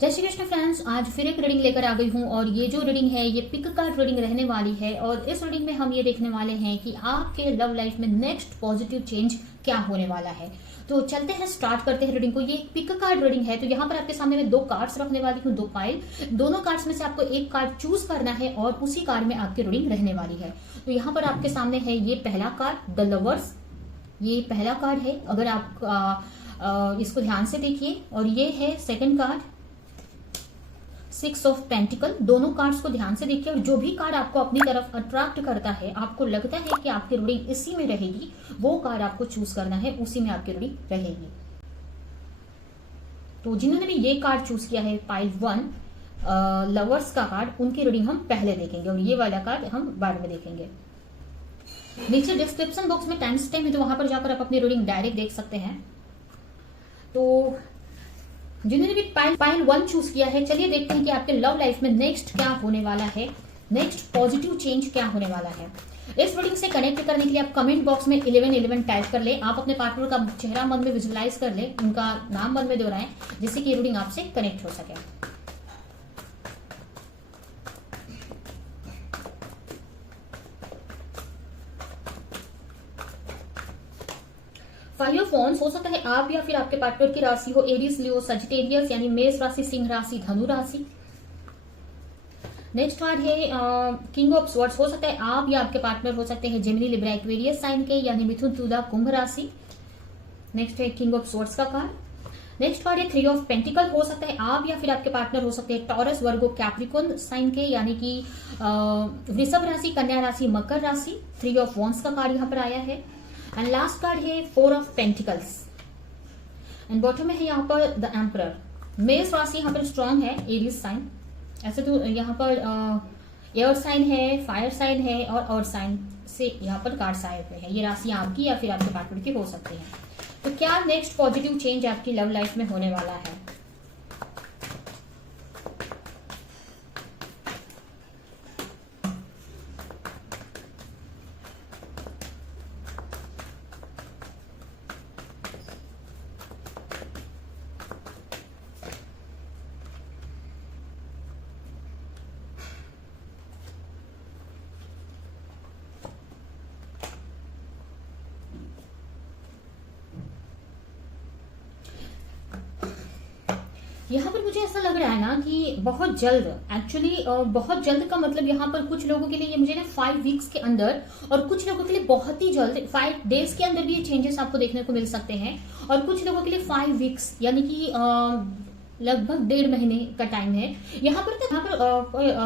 जय श्री कृष्ण फ्रेंड्स, आज फिर एक रीडिंग लेकर आ गई हूँ और ये जो रीडिंग है ये पिक कार्ड रीडिंग रहने वाली है। और इस रीडिंग में हम ये देखने वाले हैं कि आपके लव लाइफ में नेक्स्ट पॉजिटिव चेंज क्या होने वाला है। तो चलते हैं, स्टार्ट करते हैं रीडिंग को। ये एक पिक कार्ड रीडिंग है, तो यहाँ पर आपके सामने मैं दो कार्ड्स रखने वाली हूँ, दो पाइल। दोनों कार्ड्स में से आपको एक कार्ड चूज करना है और उसी कार्ड में आपकी रीडिंग रहने वाली है। तो यहाँ पर आपके सामने है ये पहला कार्ड, द लवर्स। ये पहला कार्ड है, अगर आप इसको ध्यान से देखिए। और ये है second card, six of pentacle. दोनों कार्ड्स को ध्यान से देखिए और जो भी कार्ड आपको अपनी तरफ अट्रैक्ट करता है, आपको लगता है कि आपकी रीडिंग इसी में रहेगी, वो कार्ड आपको चूज करना है, उसी में आपकी रीडिंग रहेगी। तो जिन्होंने भी ये कार्ड चूज किया है, पाइल 1 लवर्स का कार्ड, उनकी रीडिंग हम पहले देखेंगे और ये वाला कार्ड हम बाद में देखेंगे। नीचे डिस्क्रिप्शन बॉक्स में टाइम स्टैम्प है, तो वहां पर जाकर आप अपनी रीडिंग डायरेक्ट देख सकते हैं। तो जिन्होंने भी पाइल 1 चूज किया है, चलिए देखते हैं कि आपके लव लाइफ में नेक्स्ट क्या होने वाला है, नेक्स्ट पॉजिटिव चेंज क्या होने वाला है। इस रीडिंग से कनेक्ट करने के लिए आप कमेंट बॉक्स में 1111 टाइप कर ले। आप अपने पार्टनर का चेहरा मन में विजुअलाइज कर ले, उनका नाम मन में दोहराएं, जिससे कि रीडिंग आपसे कनेक्ट हो सके। फाइव ऑफ वॉन्ड्स, हो सकता है आप या फिर आपके पार्टनर की राशि हो एरीज, लियो, सजिटेरियस, यानी मेष राशि, सिंह राशि, धनु राशि। नेक्स्ट कार्ड है किंग ऑफ स्वॉर्ड्स, हो सकता है आप या आपके पार्टनर हो सकते हैं जेमिनी, लिब्रा, एक्वेरियस साइन के, यानी मिथुन, तुला, कुंभ राशि। नेक्स्ट है किंग ऑफ स्वॉर्ड्स का कार्ड। नेक्स्ट कार्ड है थ्री ऑफ पेंटिकल, हो सकता है आप या फिर आपके पार्टनर हो सकते हैं टॉरस, वर्गो, कैप्रिकॉर्न साइन के, यानी कि वृषभ राशि, कन्या राशि, मकर राशि। थ्री ऑफ वॉन्ड्स का कार्ड यहाँ पर आया है। एंड लास्ट कार्ड है four of pentacles and bottom में है यहाँ पर द एम्परर। मेष राशि यहाँ पर स्ट्रांग है, एरीज साइन। ऐसे तो यहाँ पर एयर साइन है, फायर साइन है और अर्थ साइन से यहाँ पर कार्ड्स आए हुए हैं। ये राशि आपकी या फिर आपके पार्टनर की हो सकती है। तो क्या नेक्स्ट पॉजिटिव चेंज आपकी लव लाइफ में होने वाला है? यहाँ पर मुझे ऐसा लग रहा है ना कि बहुत जल्द, एक्चुअली बहुत जल्द का मतलब यहाँ पर कुछ लोगों के लिए ये मुझे ना 5 वीक्स के अंदर, और कुछ लोगों के लिए बहुत ही जल्द 5 डेज के अंदर भी ये चेंजेस आपको देखने को मिल सकते हैं। और कुछ लोगों के लिए 5 वीक्स यानी कि लगभग 1.5 महीने का टाइम है। यहाँ पर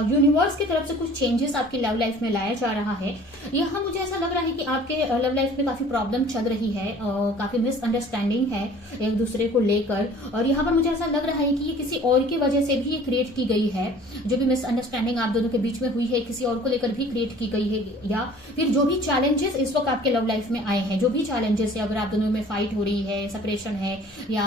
यूनिवर्स की तरफ से कुछ चेंजेस आपकी लव लाइफ में लाया जा रहा है। यहाँ मुझे ऐसा लग रहा है कि आपके लव लाइफ में काफी प्रॉब्लम चल रही है, काफी मिसअंडरस्टैंडिंग है एक दूसरे को लेकर। और यहाँ पर मुझे ऐसा लग रहा है कि ये किसी और की वजह से भी ये क्रिएट की गई है। जो भी मिसअंडरस्टैंडिंग आप दोनों के बीच में हुई है, किसी और को लेकर भी क्रिएट की गई है। या फिर जो भी चैलेंजेस इस वक्त आपके लव लाइफ में आए हैं, जो भी चैलेंजेस है, अगर आप दोनों में फाइट हो रही है, सेपरेशन है या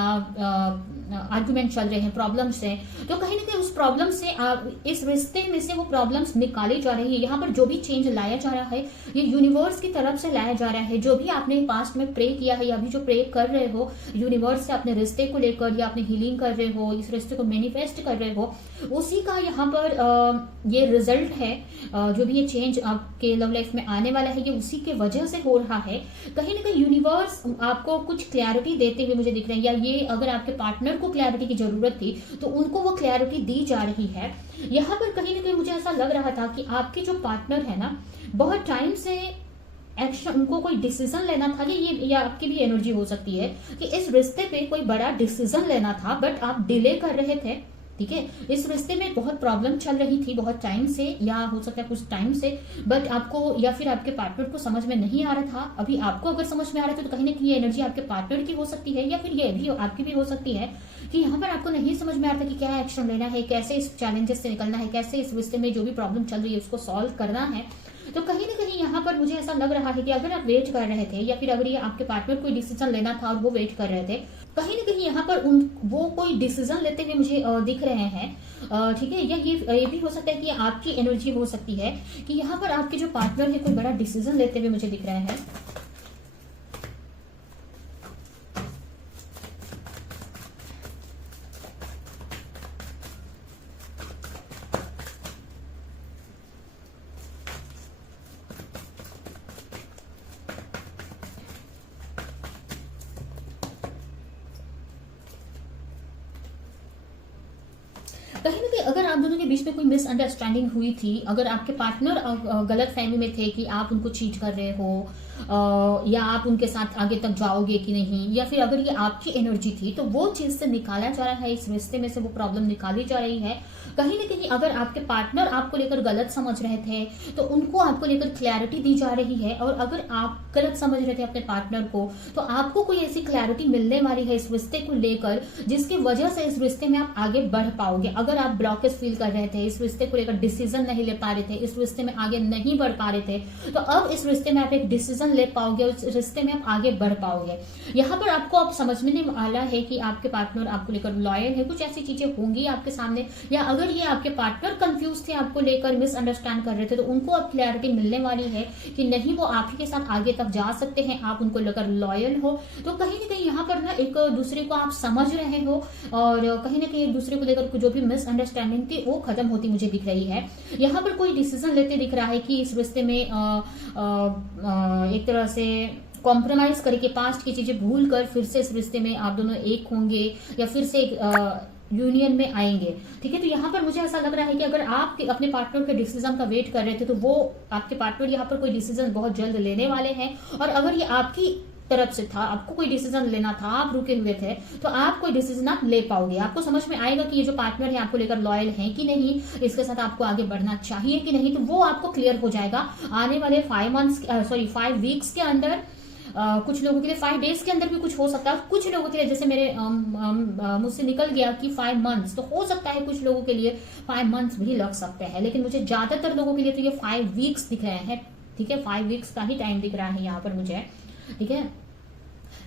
आर्गुमेंट चल रहे हैं, प्रॉब्लम्स हैं, तो कहीं ना कहीं उस प्रॉब्लम से आप इस रिश्ते में से वो प्रॉब्लम्स निकाली जा रही है। यहाँ पर जो भी चेंज लाया जा रहा है, ये यूनिवर्स की तरफ से लाया जा रहा है। जो भी आपने पास्ट में प्रे किया है या अभी जो प्रे कर रहे हो यूनिवर्स से अपने रिश्ते को लेकर, या अपने हीलिंग कर रहे हो, इस रिश्ते को मैनिफेस्ट कर रहे हो, उसी का यहाँ पर ये रिजल्ट है। जो भी ये चेंज आपके लव लाइफ में आने वाला है, ये उसी के वजह से हो रहा है। कहीं ना कहीं यूनिवर्स आपको कुछ क्लैरिटी देते हुए मुझे दिख रहे हैं, या ये अगर आपके पार्टनर को क्लैरिटी की जरूरत थी तो उनको वो क्लैरिटी दी जा रही है। यहाँ पर कहीं ना कहीं मुझे ऐसा लग रहा था कि आपके जो पार्टनर है ना, बहुत टाइम से एक्शन, उनको कोई डिसीजन लेना था, ये आपकी भी एनर्जी हो सकती है कि इस रिश्ते पे कोई बड़ा डिसीजन लेना था, बट आप डिले कर रहे थे। ठीक है, इस रिश्ते में बहुत प्रॉब्लम चल रही थी बहुत टाइम से, या हो सकता है कुछ टाइम से, बट आपको या फिर आपके पार्टनर को समझ में नहीं आ रहा था। अभी आपको अगर समझ में आ रहा था, तो कहीं ना कहीं ये एनर्जी आपके पार्टनर की हो सकती है, या फिर ये भी आपकी भी हो सकती है कि यहाँ पर आपको नहीं समझ में आ रहा था कि क्या एक्शन लेना है, कैसे इस चैलेंजेस से निकलना है, कैसे इस रिश्ते में जो भी प्रॉब्लम चल रही है उसको सॉल्व करना है। तो कहीं ना कहीं यहाँ पर मुझे ऐसा लग रहा है कि अगर आप वेट कर रहे थे, या फिर अगर ये आपके पार्टनर कोई डिसीजन लेना था और वो वेट कर रहे थे, कहीं ना कहीं यहाँ पर वो कोई डिसीजन लेते हुए मुझे दिख रहे हैं। ठीक है, या ये भी हो सकता है कि आपकी एनर्जी हो सकती है कि यहाँ पर आपके जो पार्टनर है कोई बड़ा डिसीजन लेते हुए मुझे दिख रहे हैं। कहीं ना कहीं अगर आप दोनों के बीच में कोई मिसअंडरस्टैंडिंग हुई थी, अगर आपके पार्टनर गलत फहमी में थे कि आप उनको चीट कर रहे हो, या आप उनके साथ आगे तक जाओगे कि नहीं, या फिर अगर ये आपकी एनर्जी थी, तो वो चीज से निकाला जा रहा है, इस रिश्ते में से वो प्रॉब्लम निकाली जा रही है। कहीं ना कहीं अगर आपके पार्टनर आपको लेकर गलत समझ रहे थे, तो उनको आपको लेकर क्लैरिटी दी जा रही है, और अगर आप गलत समझ रहे थे अपने पार्टनर को, तो आपको कोई ऐसी क्लैरिटी मिलने वाली है इस रिश्ते को लेकर, जिसकी वजह से इस रिश्ते में आप आगे बढ़ पाओगे। अगर आप ब्लॉकेज फील कर रहे थे, इस रिश्ते को लेकर डिसीजन नहीं ले पा रहे थे, इस रिश्ते में आगे नहीं बढ़ पा रहे थे, तो अब इस रिश्ते में आप एक डिसीजन ले पाओगे, उस रिश्ते में आप आगे बढ़ पाओगे। यहाँ पर आपको अब समझ में नहीं वाला है कि आपके पार्टनर आपको लेकर लॉयल है, कुछ ऐसी चीजें होंगी आपके सामने, या अगर ये आपके पार्टनर कंफ्यूज थे, आपको लेकर मिसअंडरस्टैंड कर रहे थे, तो उनको अब क्लैरिटी मिलने वाली है कि नहीं, वो आप ही के साथ आगे तक जा सकते हैं, आप उनको लेकर लॉयल हो। तो कहीं ना कहीं यहाँ पर ना एक दूसरे को आप समझ रहे हो, और कहीं ना कहीं एक दूसरे को लेकर जो भी मिसअंडरस्टैंडिंग थी वो खत्म होती मुझे दिख रही है। यहाँ पर कोई डिसीजन लेते दिख रहा है कि इस रिश्ते में एक तरह से कॉम्प्रोमाइज करके, पास्ट की चीजें भूल कर फिर से इस रिश्ते में आप दोनों एक होंगे, या फिर से यूनियन में आएंगे। ठीक है, तो यहाँ पर मुझे ऐसा लग रहा है कि अगर आप अपने पार्टनर के डिसीजन का वेट कर रहे थे, तो वो आपके पार्टनर यहाँ पर कोई डिसीजन बहुत जल्द लेने वाले हैं, और अगर ये आपकी तरफ से था, आपको कोई डिसीजन लेना था, आप रुके हुए थे, तो आप कोई डिसीजन आप ले पाओगे। आपको समझ में आएगा कि ये जो पार्टनर है आपको लेकर लॉयल है कि नहीं, इसके साथ आपको आगे बढ़ना चाहिए कि नहीं, तो वो आपको क्लियर हो जाएगा आने वाले 5 वीक्स के अंदर। कुछ लोगों के लिए 5 डेज के अंदर भी कुछ हो सकता है, कुछ लोगों के लिए, जैसे मेरे मुझसे निकल गया कि 5 मंथ्स, तो हो सकता है कुछ लोगों के लिए 5 मंथ्स भी लग सकते हैं, लेकिन मुझे ज्यादातर लोगों के लिए तो ये 5 वीक्स दिख रहे हैं। ठीक है, 5 वीक्स का ही टाइम दिख रहा है यहाँ पर मुझे। ठीक है,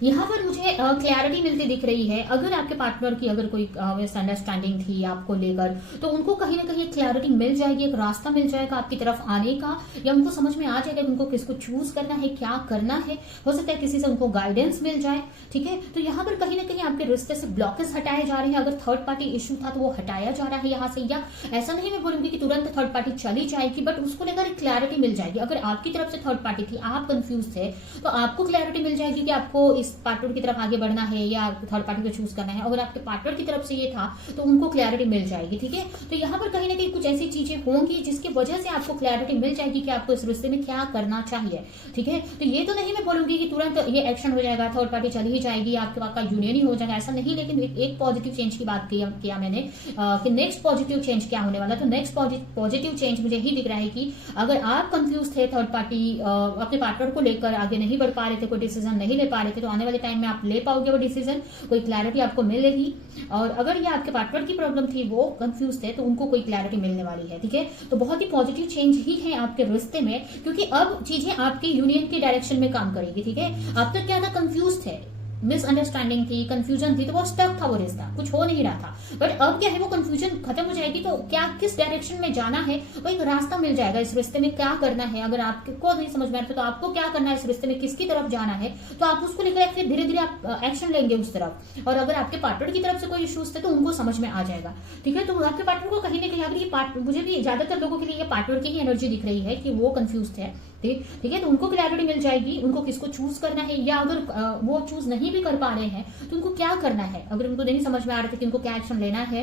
यहाँ पर मुझे क्लैरिटी मिलती दिख रही है। अगर आपके पार्टनर की अगर कोई मिसअंडरस्टैंडिंग थी आपको लेकर, तो उनको कहीं ना कहीं क्लैरिटी मिल जाएगी, एक रास्ता मिल जाएगा आपकी तरफ आने का, या उनको समझ में आ जाएगा कि उनको किसको चूज करना है, क्या करना है। हो सकता है किसी से उनको गाइडेंस मिल जाए। ठीक है, तो यहाँ पर कहीं ना कहीं आपके रिश्ते से ब्लॉकेज हटाए जा रहे हैं। अगर थर्ड पार्टी इश्यू था तो वो हटाया जा रहा है यहाँ से, या ऐसा नहीं मैं बोलूंगी कि तुरंत थर्ड पार्टी चली जाएगी, बट उसको लेकर एक क्लैरिटी मिल जाएगी। अगर आपकी तरफ से थर्ड पार्टी थी, आप कंफ्यूज थे, तो आपको क्लैरिटी मिल जाएगी कि आपको इस पार्टनर की तरफ आगे बढ़ना है या थर्ड पार्टी को चूज करना है। अगर आपके पार्टनर की तरफ से ये था, तो उनको क्लैरिटी मिल जाएगी। ठीक है, तो यहाँ पर कहीं ना कहीं कुछ ऐसी चीजें होंगी जिसकी वजह से आपको क्लैरिटी मिल जाएगी कि आपको इस रिश्ते में क्या करना चाहिए। ठीक है, तो ये तो नहीं मैं बोलूंगी कि तुरंत ये एक्शन हो जाएगा, थर्ड पार्टी चली ही जाएगी, आपके पास का यूनियन ही हो जाएगा, ऐसा नहीं। लेकिन एक पॉजिटिव चेंज की बात किया मैंने कि नेक्स्ट पॉजिटिव चेंज क्या होने वाला। तो नेक्स्ट पॉजिटिव चेंज मुझे ही दिख रहा है कि अगर आप कंफ्यूज थे, थर्ड पार्टी अपने पार्टनर को लेकर आगे नहीं बढ़ पा रहे थे, कोई डिसीजन नहीं ले पा रहे थे, तो आने वाले टाइम में आप ले पाओगे वो डिसीजन, कोई क्लैरिटी आपको मिलेगी। और अगर ये आपके पार्टनर की प्रॉब्लम थी, वो कंफ्यूज थे, तो उनको कोई क्लैरिटी मिलने वाली है। ठीक है, तो बहुत ही पॉजिटिव चेंज ही है आपके रिश्ते में, क्योंकि अब चीजें आपके यूनियन के डायरेक्शन में काम करेगी। ठीक है, अब तक क्या था, कंफ्यूज थे, मिसअंडरस्टैंडिंग थी, कंफ्यूजन थी, तो वो स्टक था, वो रिश्ता कुछ हो नहीं रहा था। बट अब क्या है, वो कंफ्यूजन खत्म हो जाएगी, तो क्या किस डायरेक्शन में जाना है, वो एक रास्ता मिल जाएगा। इस रिश्ते में क्या करना है, अगर आपको नहीं समझ में आता तो आपको क्या करना है, इस रिश्ते में किसकी तरफ जाना है, तो आप उसको लेकर फिर धीरे धीरे आप एक्शन लेंगे उस तरफ। और अगर आपके पार्टनर की तरफ से कोई इश्यूज थे, तो उनको समझ में आ जाएगा। ठीक है, तो आपके पार्टनर को कहीं ना कहीं, अगर ये मुझे भी ज्यादातर लोगों के लिए ये पार्टनर की ही एनर्जी दिख रही है कि वो कंफ्यूज थे। ठीक है, तो उनको क्लैरिटी मिल जाएगी, उनको किसको चूज करना है, या अगर वो चूज नहीं भी कर पा रहे हैं, तो उनको क्या करना है। अगर उनको नहीं समझ में आ रहा था कि उनको क्या एक्शन लेना है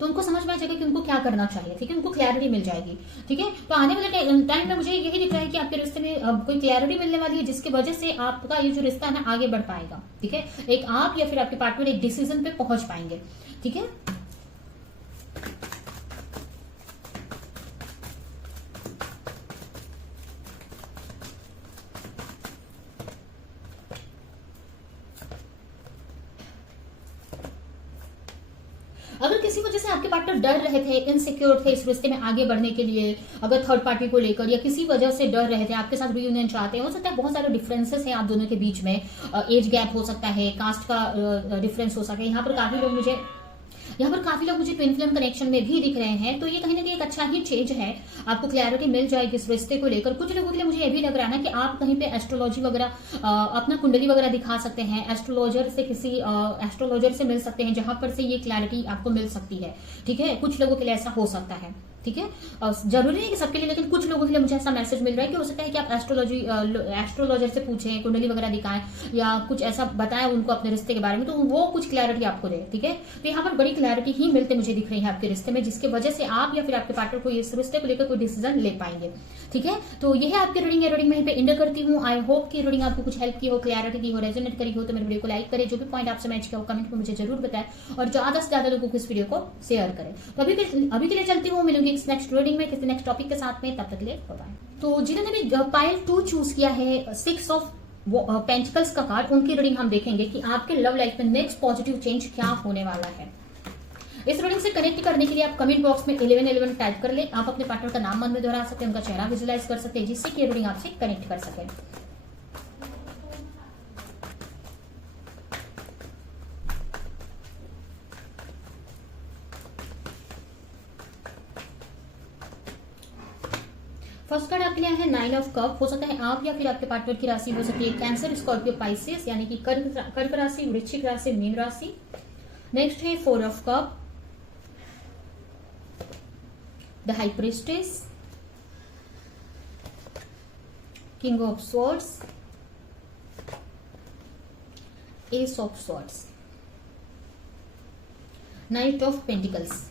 तो उनको समझ में आ जाएगा कि उनको क्या करना चाहिए। ठीक है, उनको क्लैरिटी मिल जाएगी। ठीक है, तो आने वाले टाइम में मुझे यही दिख रहा है कि आपके रिश्ते में कोई क्लैरिटी मिलने वाली है, जिसकी वजह से आपका ये जो रिश्ता है ना आगे बढ़ पाएगा। ठीक है, एक आप या फिर आपके पार्टनर एक डिसीजन पे पहुंच पाएंगे। ठीक है, अगर किसी वजह से आपके पार्टनर डर रहे थे, इनसिक्योर थे इस रिश्ते में आगे बढ़ने के लिए, अगर थर्ड पार्टी को लेकर या किसी वजह से डर रहे थे, आपके साथ रियूनियन चाहते हैं, हो सकता है बहुत सारे डिफरेंसेस हैं आप दोनों के बीच में, एज गैप हो सकता है, कास्ट का डिफरेंस हो सकता है। यहाँ पर काफी लोग मुझे ट्विन फ्लेम कनेक्शन में भी दिख रहे हैं, तो ये कहीं ना कहीं एक अच्छा ही चेंज है। आपको क्लैरिटी मिल जाएगी इस रिश्ते को लेकर। कुछ लोगों के लिए मुझे ये भी लग रहा है ना कि आप कहीं पे एस्ट्रोलॉजी वगैरह, अपना कुंडली वगैरह दिखा सकते हैं, किसी एस्ट्रोलॉजर से मिल सकते हैं, जहां पर से ये क्लैरिटी आपको मिल सकती है। ठीक है, कुछ लोगों के लिए ऐसा हो सकता है। ठीक है, जरूरी नहीं कि सबके लिए, लेकिन कुछ लोगों के लिए मुझे ऐसा मैसेज मिल रहा है कि हो सकता है कि आप एस्ट्रोलॉजर से पूछें, कुंडली वगैरह दिखाएं, या कुछ ऐसा बताएं उनको अपने रिश्ते के बारे में, तो वो कुछ क्लैरिटी आपको दे। ठीक है, तो यहाँ पर बड़ी क्लैरिटी ही मिलते मुझे दिख रही है आपके रिश्ते में, जिसके वजह से आप या फिर आपके पार्टनर को इस रिश्ते को लेकर कोई डिसीजन ले पाएंगे। ठीक है, तो ये है आपकी रीडिंग। रीडिंग में पे एंड करती हूँ। आई होप की रीडिंग आपको कुछ हेल्प की हो, क्लैरिटी दी हो, रेजोनेट करी हो। तो मेरे वीडियो को लाइक करें, जो भी पॉइंट आपसे मैच किया हो कमेंट में मुझे जरूर बताएं, और ज्यादा से ज्यादा लोगों को इस वीडियो को शेयर करें। तो अभी के लिए चलती हूँ, मिलूंगी नेक्स्ट रीडिंग में किसी नेक्स्ट टॉपिक के साथ में। तब तक के लिए बाय। तो जिन्होंने भी पाइल 2 चूज किया है, 6 ऑफ पेंटिकल्स का कार्ड, उनकी रीडिंग हम देखेंगे कि आपके लव लाइफ में नेक्स्ट पॉजिटिव चेंज क्या होने वाला है। इस रीडिंग से कनेक्ट करने के लिए आप कमेंट बॉक्स में 1111 टाइप कर ले। आप अपने पार्टनर का नाम मन में दोहरा सकते हैं, उनका चेहरा विजुलाइज कर सकते हैं, जिससे कि रीडिंग आपसे कनेक्ट कर सके। फर्स्ट कार्ड आपके लिए है 9 ऑफ कप। हो सकता है आप या फिर आपके पार्टनर की राशि हो सकती है कैंसर, स्कॉर्पियो, पाइसेस, यानी कि कर्क राशि, वृश्चिक राशि, मीन राशि। नेक्स्ट है 4 of cup, the high priestess, king of swords, S of swords, night of pentacles.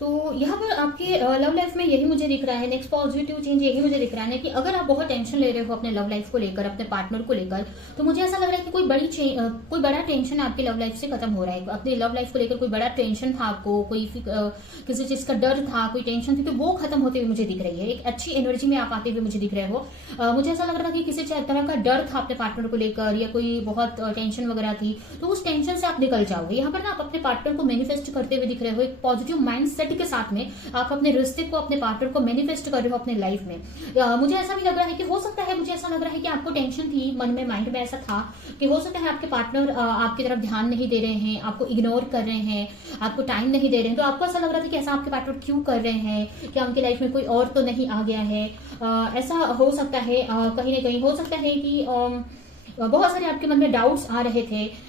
तो यहाँ पर आपके लव लाइफ में यही मुझे दिख रहा है, नेक्स्ट पॉजिटिव चेंज यही मुझे दिख रहा है कि अगर आप बहुत टेंशन ले रहे हो अपने लव लाइफ को लेकर, अपने पार्टनर को लेकर, तो मुझे ऐसा लग रहा है कि कोई बड़ा टेंशन आपकी लव लाइफ से खत्म हो रहा है। अपने लव लाइफ को लेकर कोई बड़ा टेंशन था आपको, किसी चीज का डर था, कोई टेंशन थी, तो वो खत्म होते हुए मुझे दिख रही है। एक अच्छी एनर्जी में आप आते हुए मुझे दिख रहे हो। मुझे ऐसा लग रहा था कि किसी तरह का डर था अपने पार्टनर को लेकर, या कोई बहुत टेंशन वगैरह थी, तो उस टेंशन से आप निकल जाओगे। यहाँ पर ना आप अपने पार्टनर को मैनिफेस्ट करते हुए दिख रहे हो, एक पॉजिटिव माइंड सेट के साथ में आप अपने रिश्ते को, अपने पार्टनर को मैनिफेस्ट कर रहे हो अपने लाइफ में। मुझे ऐसा भी लग रहा है कि हो सकता है, मुझे ऐसा लग रहा है कि आपको टेंशन थी मन में, माइंड में ऐसा था कि हो सकता है आपके पार्टनर आपकी तरफ ध्यान नहीं दे रहे हैं, आपको इग्नोर कर रहे हैं, आपको टाइम नहीं दे रहे हैं। तो आपको ऐसा लग रहा था कि ऐसा आपके पार्टनर क्यों कर रहे हैं, क्या उनकी लाइफ में कोई और तो नहीं आ गया है। ऐसा हो सकता है, कहीं ना कहीं हो सकता है कि बहुत सारे आपके मन में डाउट्स आ रहे थे,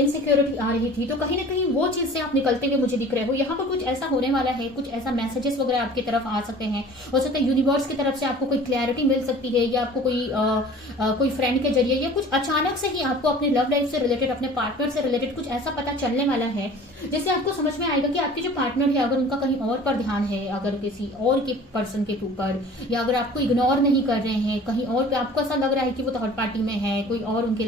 इनसिक्योरिटी आ रही थी, तो कहीं ना कहीं वो चीज से आप निकलते हुए मुझे दिख रहे हो। यहाँ पर कुछ ऐसा होने वाला है, कुछ ऐसा मैसेजेस वगैरह आपकी तरफ आ सकते हैं। हो सकता है यूनिवर्स की तरफ से आपको कोई क्लैरिटी मिल सकती है, या आपको कोई फ्रेंड के जरिए, या कुछ अचानक से ही आपको अपने लव लाइफ से रिलेटेड, अपने पार्टनर से रिलेटेड कुछ ऐसा पता चलने वाला है, जिससे आपको समझ में आएगा कि आपके जो पार्टनर है, अगर उनका कहीं और पर ध्यान है, अगर किसी और के पर्सन के ऊपर, या अगर आपको इग्नोर नहीं कर रहे हैं, कहीं और पे आपको ऐसा लग रहा है कि वो थर्ड पार्टी में है, कोई और उनके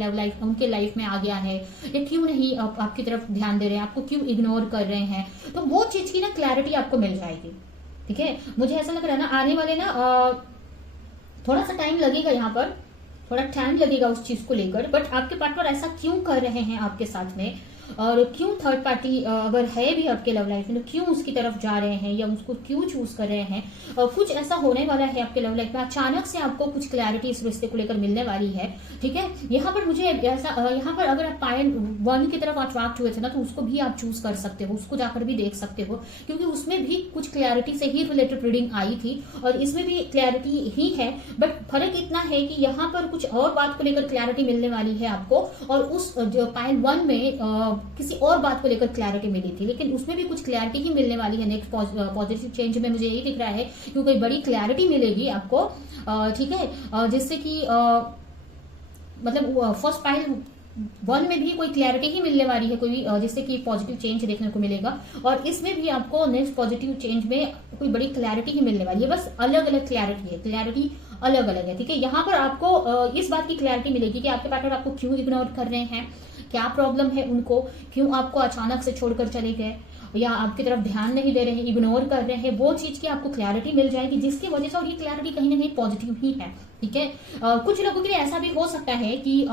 लाइफ में आ गया है, या क्यों नहीं आपकी तरफ ध्यान दे रहे हैं, आपको क्यों इग्नोर कर रहे हैं, तो वो चीज की ना क्लैरिटी आपको मिल जाएगी। ठीक है, मुझे ऐसा लग रहा है ना आने वाले ना थोड़ा सा टाइम लगेगा, यहाँ पर थोड़ा टाइम लगेगा उस चीज को लेकर, बट आपके पार्टनर ऐसा क्यों कर रहे हैं आपके साथ में, और क्यों थर्ड पार्टी अगर है भी आपके लव लाइफ में, तो क्यों उसकी तरफ जा रहे हैं, या उसको क्यों चूज कर रहे हैं, और कुछ ऐसा होने वाला है आपके लव लाइफ में। अचानक से आपको कुछ क्लैरिटी इस रिश्ते को लेकर मिलने वाली है। ठीक है, यहाँ पर मुझे ऐसा, यहाँ पर अगर आप पायल 1 की तरफ अट्रैक्ट हुए थे ना, तो उसको भी आप चूज कर सकते हो, उसको जाकर भी देख सकते हो, क्योंकि उसमें भी कुछ क्लैरिटी से ही रिलेटेड रीडिंग आई थी, और इसमें भी क्लैरिटी ही है, बट फर्क इतना है कि यहाँ पर कुछ और बात को लेकर क्लैरिटी मिलने वाली है आपको, और उस पायल 1 में किसी और बात को लेकर क्लैरिटी मिली थी, लेकिन उसमें भी कुछ क्लैरिटी ही मिलने वाली है। नेक्स्ट पॉजिटिव चेंज में मुझे यही दिख रहा है, क्योंकि बड़ी क्लैरिटी मिलेगी आपको। ठीक है, जिससे कि मतलब फर्स्ट पाइल 1 में भी कोई क्लैरिटी ही मिलने वाली है, कोई जिससे कि पॉजिटिव चेंज देखने को मिलेगा, और इसमें भी आपको नेक्स्ट पॉजिटिव चेंज में कोई बड़ी क्लैरिटी ही मिलने वाली है। बस अलग अलग क्लैरिटी है, क्लैरिटी अलग अलग है। ठीक है, यहाँ पर आपको इस बात की क्लैरिटी मिलेगी कि आपके पार्टनर आपको क्यों इग्नोर कर रहे हैं, क्या प्रॉब्लम है उनको, क्यों आपको अचानक से छोड़कर चले गए, या आपकी तरफ ध्यान नहीं दे रहे हैं, इग्नोर कर रहे हैं, वो चीज की आपको क्लैरिटी मिल जाएगी, जिसकी वजह से, और ये क्लैरिटी कहीं ना कहीं पॉजिटिव ही है। ठीक है, कुछ लोगों के लिए ऐसा भी हो सकता है कि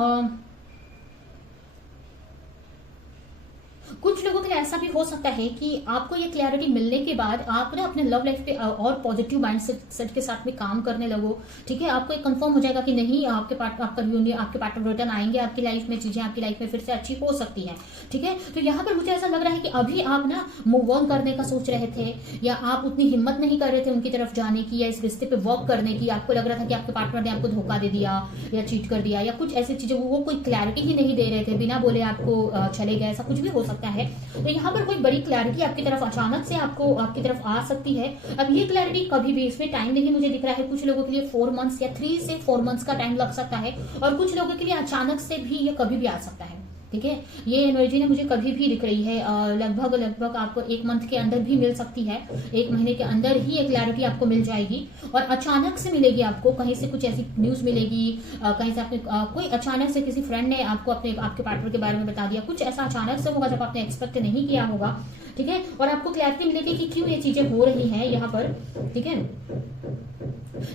कुछ लोगों के लिए ऐसा भी हो सकता है कि आपको ये क्लैरिटी मिलने के बाद आप ना अपने लव लाइफ पे और पॉजिटिव माइंड सेट के साथ में काम करने लगो। ठीक है, आपको एक कंफर्म हो जाएगा कि नहीं, आपका पार्टनर रिटर्न आएंगे आपकी लाइफ में, चीजें आपकी लाइफ में फिर से अच्छी हो सकती है। ठीक है, तो यहाँ पर मुझे ऐसा लग रहा है कि अभी आप ना मूव ऑन करने का सोच रहे थे, या आप उतनी हिम्मत नहीं कर रहे थे उनकी तरफ जाने की, या इस रिश्ते पे वर्क करने की। आपको लग रहा था कि आपके पार्टनर ने आपको धोखा दे दिया या चीट कर दिया या कुछ ऐसी चीजें, वो कोई क्लैरिटी ही नहीं दे रहे थे, बिना बोले आपको चले गए, ऐसा कुछ भी हो सकता है। तो यहाँ पर कोई बड़ी क्लैरिटी आपकी तरफ अचानक से आपकी तरफ आ सकती है। अब ये क्लैरिटी कभी भी, इसमें टाइम नहीं मुझे दिख रहा है। कुछ लोगों के लिए 4 मंथ्स या 3 से 4 मंथ्स का टाइम लग सकता है, और कुछ लोगों के लिए अचानक से भी ये कभी भी आ सकता है। ठीक है, ये एनर्जी ने मुझे कभी भी दिख रही है, लगभग आपको 1 मंथ के अंदर भी मिल सकती है, 1 महीने के अंदर ही ये क्लैरिटी आपको मिल जाएगी, और अचानक से मिलेगी आपको। कहीं से कुछ ऐसी न्यूज मिलेगी, कहीं से आपने कोई अचानक से किसी फ्रेंड ने आपको आपके पार्टनर के बारे में बता दिया, कुछ ऐसा अचानक से होगा जब आपने एक्सपेक्ट नहीं किया होगा। ठीक है, और आपको क्लैरिटी मिलेगी कि क्यों ये चीजें हो रही हैं यहाँ पर। ठीक है,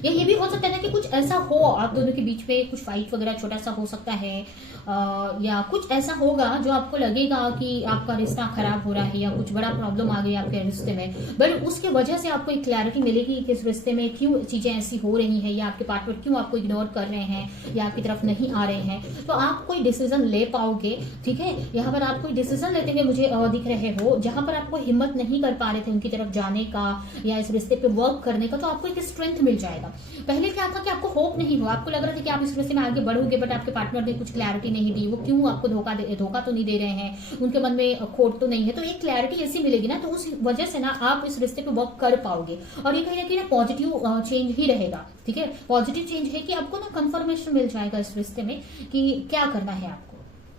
या ये भी हो सकता है कि कुछ ऐसा हो आप दोनों के बीच में, कुछ फाइट वगैरह छोटा सा हो सकता है, या कुछ ऐसा होगा जो आपको लगेगा कि आपका रिश्ता खराब हो रहा है या कुछ बड़ा प्रॉब्लम आ गई आपके रिश्ते में, बट उसके वजह से आपको एक क्लैरिटी मिलेगी कि इस रिश्ते में क्यों चीजें ऐसी हो रही हैं, या आपके पार्टनर क्यों आपको इग्नोर कर रहे हैं या आपकी तरफ नहीं आ रहे हैं। तो आप कोई डिसीजन ले पाओगे। ठीक है, यहाँ पर आप कोई डिसीजन लेते हुए मुझे दिख रहे हो, जहां पर आपको हिम्मत नहीं कर पा रहे थे उनकी तरफ जाने का या इस रिश्ते पे वर्क करने का, तो आपको एक स्ट्रेंथ मिल जाएगा। पहले क्या था कि आपको होप नहीं हुआ, आपको लग रहा था कि आप इस रिश्ते में आगे बढ़ोगे, बट आपके पार्टनर ने कुछ क्लैरिटी नहीं दी, वो क्यों आपको धोखा तो नहीं दे रहे हैं, उनके मन में खोट तो नहीं है। तो एक क्लैरिटी ऐसी मिलेगी ना, तो उस वजह से ना आप इस रिश्ते पे वर्क कर पाओगे, और ये कहीं ना कहीं पॉजिटिव चेंज ही रहेगा। ठीक है, पॉजिटिव चेंज है कि आपको ना कंफर्मेशन मिल जाएगा इस रिश्ते में कि क्या करना है आपको।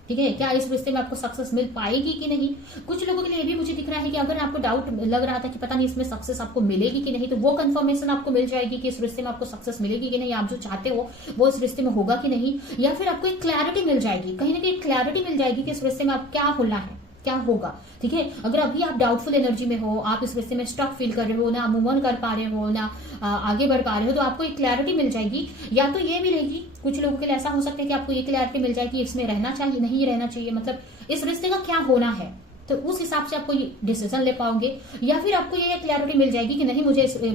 ठीक है, क्या इस रिश्ते में आपको सक्सेस मिल पाएगी कि नहीं। कुछ लोगों के लिए भी मुझे दिख रहा है कि अगर आपको डाउट लग रहा था कि पता नहीं इसमें सक्सेस आपको मिलेगी कि नहीं, तो वो कंफर्मेशन आपको मिल जाएगी कि इस रिश्ते में आपको सक्सेस मिलेगी कि नहीं, आप जो चाहते हो वो इस रिश्ते में होगा कि नहीं। या फिर आपको एक क्लैरिटी मिल जाएगी, कहीं ना कहीं क्लैरिटी मिल जाएगी कि इस रिश्ते में आप क्या होना है, क्या होगा। ठीक है, अगर अभी आप डाउटफुल एनर्जी में हो, आप इस रिश्ते में स्टक फील कर रहे हो, ना मूव ऑन कर पा रहे हो, ना आगे बढ़ पा रहे हो, तो आपको एक क्लैरिटी मिल जाएगी। या तो ये मिलेगी, कुछ लोगों के लिए ऐसा हो सकता है कि आपको ये क्लैरिटी मिल जाएगी इसमें रहना चाहिए नहीं रहना चाहिए, मतलब इस रिश्ते का क्या होना है, तो उस हिसाब से आपको ये डिसीजन ले पाओगे। या फिर आपको ये क्लैरिटी मिल जाएगी कि नहीं,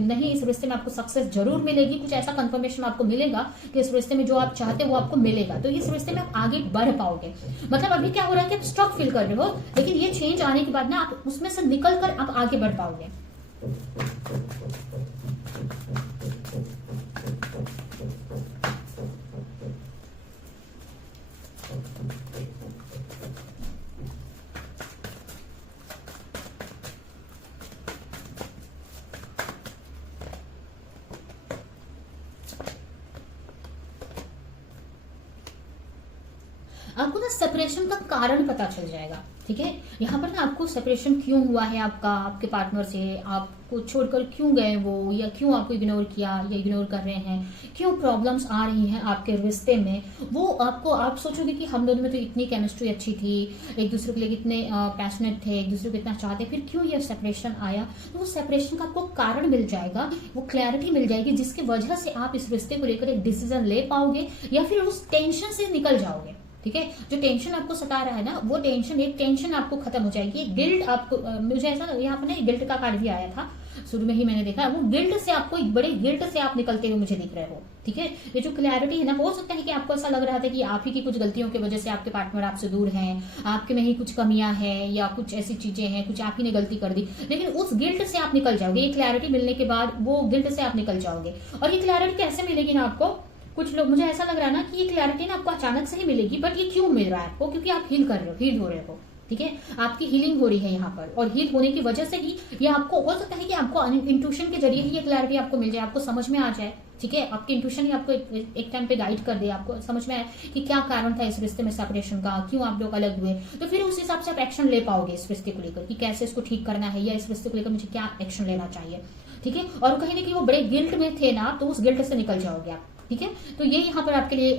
नहीं इस रिश्ते में आपको सक्सेस जरूर मिलेगी, कुछ ऐसा कंफर्मेशन आपको मिलेगा कि इस रिश्ते में जो आप चाहते हो वो आपको मिलेगा, तो इस रिश्ते में आप आगे बढ़ पाओगे। मतलब अभी क्या हो रहा है कि आप स्टक फील कर रहे हो, लेकिन ये चेंज आने के बाद ना आप उसमें से निकल कर आप आगे बढ़ पाओगे। आपको ना सेपरेशन का कारण पता चल जाएगा। ठीक है, यहाँ पर ना आपको सेपरेशन क्यों हुआ है आपके पार्टनर से, आपको छोड़कर क्यों गए वो, या क्यों आपको इग्नोर किया या इग्नोर कर रहे हैं, क्यों प्रॉब्लम्स आ रही हैं आपके रिश्ते में, वो आप सोचोगे कि हम दोनों में तो इतनी केमिस्ट्री अच्छी थी, एक दूसरे के लिए कितने पैशनेट थे, एक दूसरे को इतना चाहते, फिर क्यों ये सेपरेशन आया। तो उस सेपरेशन का आपको कारण मिल जाएगा, वो क्लैरिटी मिल जाएगी, जिसकी वजह से आप इस रिश्ते को लेकर एक डिसीजन ले पाओगे, या फिर उस टेंशन से निकल जाओगे। ठीक है, जो टेंशन आपको सता रहा है ना, वो टेंशन आपको खत्म हो जाएगी। गिल्ट आपको, मुझे ऐसा यहाँ पर ना गिल्ट का कार्ड भी आया था, शुरू में ही मैंने देखा, वो गिल्ट से आपको, एक बड़े गिल्ट से आप निकलते हुए मुझे दिख रहे हो। ठीक है, ये जो क्लैरिटी है ना, हो सकता है कि आपको ऐसा लग रहा था कि आप ही की कुछ गलतियों की वजह से आपके पार्टनर आपसे दूर हैं, आपके में ही कुछ कमियां हैं या कुछ ऐसी चीजें हैं, कुछ आप ही ने गलती कर दी, लेकिन उस गिल्ट से आप निकल जाओगे। ये क्लैरिटी मिलने के बाद वो गिल्ट से आप निकल जाओगे। और ये क्लैरिटी कैसे मिलेगी ना आपको, कुछ लोग, मुझे ऐसा लग रहा है ना कि ये क्लैरिटी ना आपको अचानक से ही मिलेगी, बट ये क्यों मिल रहा है आपको, क्योंकि आप हील कर रहे हो, हील हो रहे हो। ठीक है, आपकी हीलिंग हो रही है यहाँ पर, और हील होने की वजह से ही ये आपको, हो सकता है कि आपको इंट्यूशन के जरिए ही ये क्लैरिटी आपको मिल जाए, आपको समझ में आ जाए। ठीक है, आपकी इंट्यूशन ही आपको एक टाइम पे गाइड कर दे, आपको समझ में आए कि क्या कारण था इस रिश्ते में सेपरेशन का, क्यों आप लोग अलग हुए, तो फिर उस हिसाब से आप एक्शन ले पाओगे इस रिश्ते को लेकर कि कैसे इसको ठीक करना है, या इस रिश्ते को लेकर मुझे क्या एक्शन लेना चाहिए। ठीक है, और कहीं ना कहीं वो बड़े गिल्ट में थे ना, तो उस गिल्ट से निकल जाओगे आप। ठीक है, तो ये यहाँ पर आपके लिए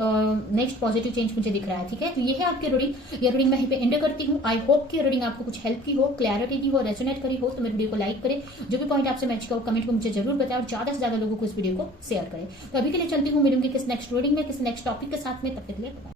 नेक्स्ट पॉजिटिव चेंज मुझे दिख रहा है। ठीक है, तो ये है आपकी रीडिंग। ये रीडिंग मैं यहीं पे एंड करती हूँ। आई होप कि रीडिंग आपको कुछ हेल्प की हो, क्लैरिटी दी हो, रेजोनेट करी हो, तो मेरे वीडियो को लाइक करें, जो भी पॉइंट आपसे मैच का हो कमेंट में मुझे जरूर बताएं, और ज्यादा से ज्यादा लोगों को इस वीडियो को शेयर करें। तो अभी के लिए चलती हूँ, मिलूंगी किस नेक्स्ट रीडिंग में, किस नेक्स्ट टॉपिक के साथ में, तब तक के लिए।